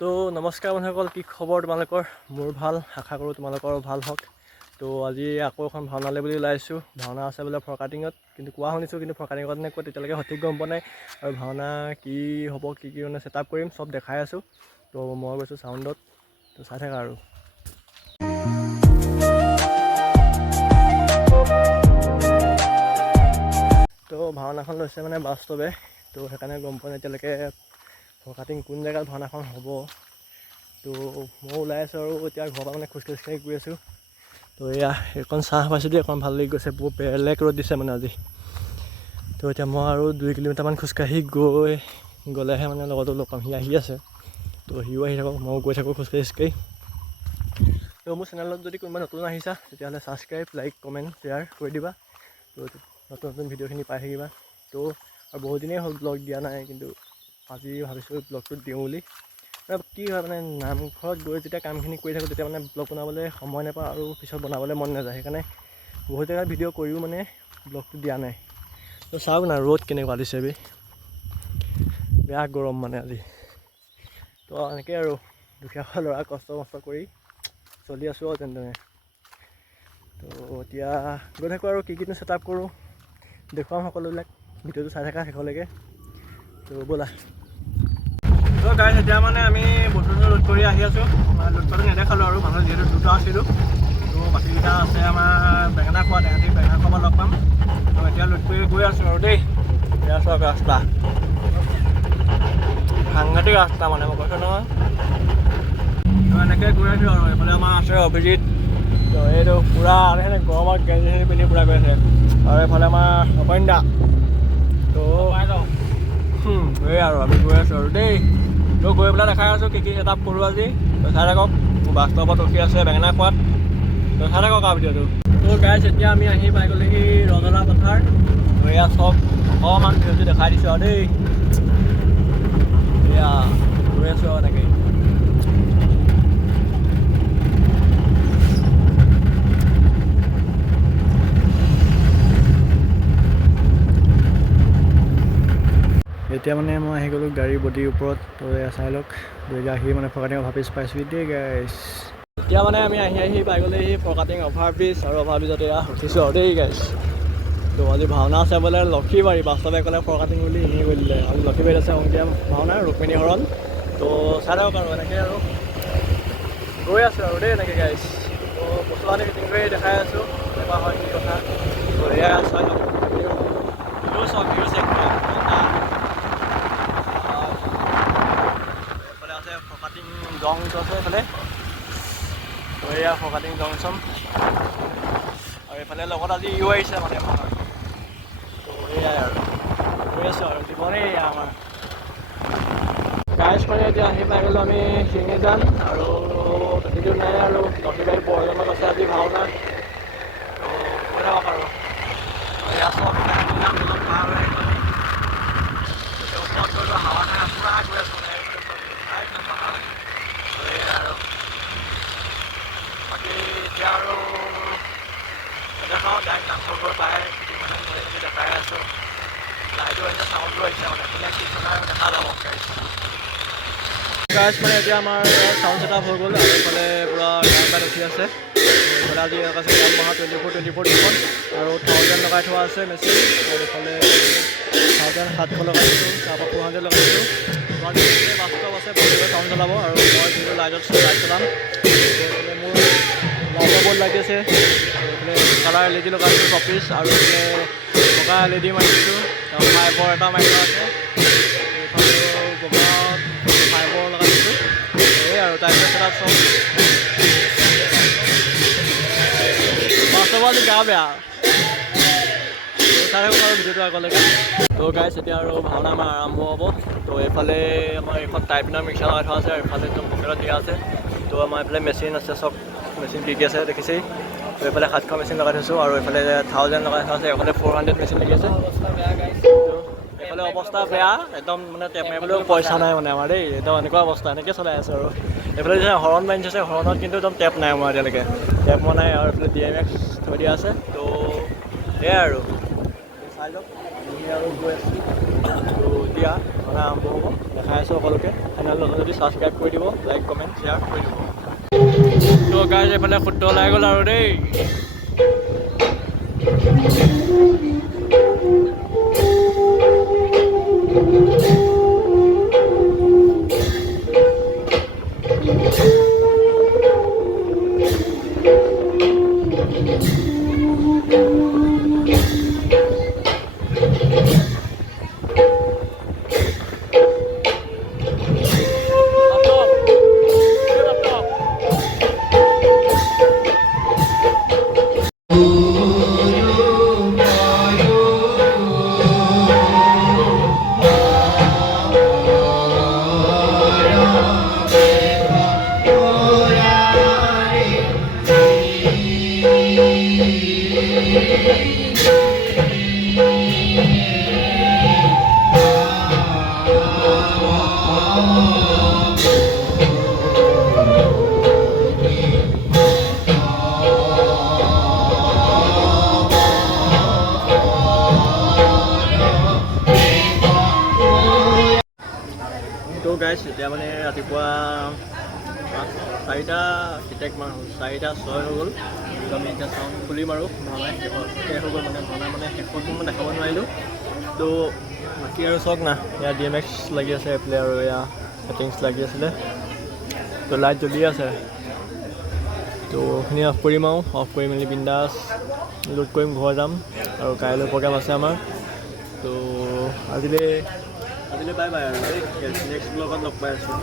তো নমস্কাৰ বন্ধুসকল, কি খবৰ তোমালোকৰ? মোৰ ভাল, আশা কৰোঁ তোমালোকৰ ভাল হওক। তো আজি আকৌ এখন ভাওনালৈ বুলি ওলাই আহিছোঁ। ভাওনা আছে বোলে ফৰকাটিঙত, কিন্তু কোৱা শুনিছোঁ, কিন্তু ফৰকাটিঙত নে ক'ত এতিয়ালৈকে সঠিক গম পোৱা নাই। আৰু ভাওনা কি হ'ব, কি মানে ছেটআপ কৰিম চব দেখাই আছোঁ। তো মই গৈছোঁ চাউণ্ডত, তো চাই থাকা আৰু। তো ভাওনাখন লৈছে মানে বাস্তৱে, তো সেইকাৰণে গম পোৱা নাই এতিয়ালৈকে ফৰকাটিং কোন জেগাত ভাওনাখন হ'ব। তো মই ওলাই আছোঁ আৰু এতিয়া ঘৰৰ পৰা মানে খোজকাঢ়ি গৈ আছোঁ। তো এয়া এইখন চাহ পাইছোঁ দেই, অকণ ভাল লাগি গৈছে, বহুত বেলেগ ৰ'দ দিছে মানে আজি। তো এতিয়া মই আৰু 2 কিলোমিটাৰমান খোজকাঢ়ি গ'লেহে মানে লগতো লগ পাম, সি আহি আছে। তো সিও আহি থাকক, ময়ো গৈ থাকোঁ খোজকাঢ়ি। তো মোৰ চেনেলত যদি কোনোবা নতুন আহিছা তেতিয়াহ'লে ছাবস্ক্ৰাইব, লাইক, কমেণ্ট, শ্বেয়াৰ কৰি দিবা। তো নতুন ভিডিঅ'খিনি পাই থাকিবা। তো আৰু বহুত দিনেই হ'ল ব্লগ দিয়া নাই, কিন্তু আজি ভাবিছোঁ ব্লগটো দিওঁ বুলি। কি হয় মানে নামঘৰত গৈ যেতিয়া কামখিনি কৰি থাকোঁ তেতিয়া মানে ব্লগ বনাবলৈ সময় নাপাওঁ আৰু পিছত বনাবলৈ মন নাযায়। সেইকাৰণে বহুত জেগাত ভিডিঅ' কৰিও মানে ব্লগটো দিয়া নাই। তো চাওক না ৰ'দ কেনেকুৱা দিছে বে, বেয়া গৰম মানে আজি। তো এনেকৈ আৰু দুখীয়া ল'ৰা কষ্ট কৰি চলি আছোঁ আৰু তেনেদৰে। তো এতিয়া গৈ থাকোঁ আৰু কি ছেটআপ কৰোঁ দেখুৱাম সকলোবিলাক। ভিডিঅ'টো চাই থকা শেষলৈকে। তো ব'লা। তো গাইজ এতিয়া মানে আমি বস্তুটো লোড কৰি আহি আছোঁ। লোড কৰি নেদেখালোঁ আৰু মানুহ যিহেতু দুটা আছিলোঁ। তো বাকীকেইটা আছে আমাৰ বেঙেনা খোৱা, তেহেঁতি বেঙেনা খোৱা লগ পাম। তো এতিয়া লোড কৰি গৈ আছোঁ আৰু দেই। এয়া চাওক ৰাস্তা, সাংঘাতিক ৰাস্তা মানে মই কৈছোঁ নহয়। তো এনেকৈ গৈ আছোঁ আৰু এইফালে আমাৰ আছে অভিজিত। তো এইটো পূৰা গৰমত গেঞ্জি পিন্ধি পূৰা গৈ আছে। আৰু এইফালে আমাৰ অপইন দা। তো এই আৰু আমি গৈ আছোঁ আৰু দেই। তো গৈ পেলাই দেখাই আছোঁ কি ছেটআপ কৰোঁ আজি। তো চাই থাকক, মোৰ বাস্তৱত ৰখি আছে বেঙেনা খোৱাত। তো চাই থাকক আৰু ভিডিঅ'টো। তো গাইজ এতিয়া আমি আহি পাই গ'লেহি ৰজলা পথাৰ। তো এয়া চব অকণমান ভিডিঅ'টো দেখাই দিছোঁ আৰু দেই। এয়া গৈ আছোঁ আৰু এনেকৈ। এতিয়া মানে মই আহি গ'লোঁ গাড়ী বডিৰ ওপৰত। তো এয়া চাই লওক, আহি মানে ফৰকাটিং অভাৰব্ৰিজ পাইছোঁ দেই গাইজ। এতিয়া মানে আমি আহি পাই গ'লেহি ফৰকাটিং অভাৰব্ৰিজ, আৰু অভাৰব্ৰিজত এয়া উঠিছোঁ আৰু দেই গাইজ। তো আজি ভাওনা আছে বোলে লক্ষীবাৰী, বাস্তৱে ক'লে ফৰকাটিং বুলি এনেই কৈ দিলে। আৰু লক্ষীবাৰীত আছে অংকীয়া ভাওনা ৰুক্মিণী হৰণ। তো চাই থাকক আৰু এনেকৈ আৰু গৈ আছোঁ আৰু দেই এনেকৈ গাইজ। তো বস্তু বাহানি ফিটিং কৰি দেখাই আছোঁ এনেকুৱা হয় কি কথা। তো এয়া চাই লওক, ভিউ চাওক, ভিউ চেক কৰক। এইফালে আছে ফৰকাটিং জংটো আছে এইফালে। তো এয়া ফৰকাটিং জংচন। আৰু এইফালে লগত আজি ইও আহিছে মানে আমাৰ। তো এয়াই আৰু গৈ আছোঁ আৰু জীৱনেই এয়া আমাৰ গাইজ। মানে এতিয়া আহি পাই গ'লোঁ আমি শিঙিজান, আৰু বেছিটো নাই আৰু লক্ষীবাৰী বৰজনত আছে আজি ভাওনা। তো গৈ থাকক আৰু এয়া চব পাৰ হৈ আহিলোঁ আমি। ওপৰত গৈ হাৱা খাই পূৰা গৈ আছোঁ মানে আৰু বাকী এতিয়া আৰু দেখাওঁ ডাইৰেক্ট নামঘৰ গৈ পাই দেখাই আছোঁ। লাইটো আহিছে, চাউণ্ডটো আহিছে মানে কোনে কি কথা দেখা যাব গাইজ। মানে এতিয়া আমাৰ চাউণ্ড ছেটআপ হৈ গ'ল, আৰু এইফালে পূৰা গান বাইত উঠি আছে। এইফালে আজি আছে ইয়ামাহা 24 দুখন, আৰু 1000 লগাই থোৱা আছে মেচিন। আৰু এইফালে 1700 লগাই দিছোঁ, তাৰপৰা 400 লগাই দিছোঁ। আজি বাস্তৱ আছে, বাস্তৱে চাউণ্ড চলাব, আৰু মই যিটো লাইট চলাম। এইফালে মোৰ লাইটৰ বৰ্ড লাগি আছে। এইফালে কালাৰ LED লগাই দিছোঁ 6 পিচ, আৰু এইফালে বগা LED মাৰি দিছোঁ। তাৰপৰা ফাইবৰ এটা মাৰি থোৱা আছে। এইফালে বগা ফাইবৰ লগাই দিছোঁ। এই আৰু টাইপৰ ছেটআপ চব। বাস্তৱত আজি গা বেয়া, চাই থাকক আৰু ভিডিঅ'টো আগলৈকে। তো গাইজ এতিয়া আৰু ভাওনা আমাৰ আৰম্ভ হ'ব। তো এইফালে আমাৰ এইখন টাইপিনৰ মিক্সাৰ লগাই থোৱা আছে, আৰু এইফালে একদম পকেটত দিয়া আছে। তো আমাৰ এইফালে মেচিন আছে, চব মেচিন কি আছে দেখিছেই। তো এইফালে 700 মেচিন লগাই থৈছোঁ, আৰু এইফালে 1000 লগাই থোৱা আছে। এইফালে 400 মেচিন লাগি আছে। এইফালে অৱস্থা বেয়া একদম, মানে টেপ মাৰিবলৈও পইচা নাই মানে আমাৰ দেই। একদম এনেকুৱা অৱস্থা, এনেকৈ চলাই আছোঁ আৰু। এইফালে যে হৰণ বান্ধি আছে, হৰণত কিন্তু একদম টেপ নাই আমাৰ এতিয়ালৈকে, টেপ মই নাই। আৰু এইফালে DMX থৈ দিয়া আছে। তো এয়াই আৰু চাই লওক, আমি আৰু গৈ আছোঁ। তো এতিয়া ভাওনা আৰম্ভ হ'ব দেখাই আছোঁ সকলোকে। চেনেল নতুন যদি ছাবস্ক্ৰাইব কৰি দিব, লাইক কমেণ্ট শ্বেয়াৰ কৰি দিব। তো গাইজ এইফালে সূত্ৰ ওলাই গ'ল আৰু দেই। তো গাইছ এতিয়া মানে ৰাতিপুৱা 4টা কেইটামান হ'ল, 4:06 হৈ গ'ল। তো আমি এতিয়া চাউণ্ড খুলিম আৰু ভাওনা শেষ হৈ গ'ল। মানে ভাওনা মানে শেষত মই দেখাব নোৱাৰিলোঁ। তো বাকী আৰু চাওক না, ইয়াৰ DMX লাগি আছে এইফালে আৰু এয়া ছেটিংছ লাগি আছিলে। তো লাইট জ্বলি আছে। তো এইখিনি অফ কৰিম আৰু অফ কৰি মেলি বিন্দাছ লোড কৰিম, ঘৰ যাম। আৰু কাইলৈ প্ৰগ্ৰাম আছে আমাৰ। তো আজিলৈ বাই বাই আৰু দেই। নেক্সট ব্লগত লগ পাই আছোঁ।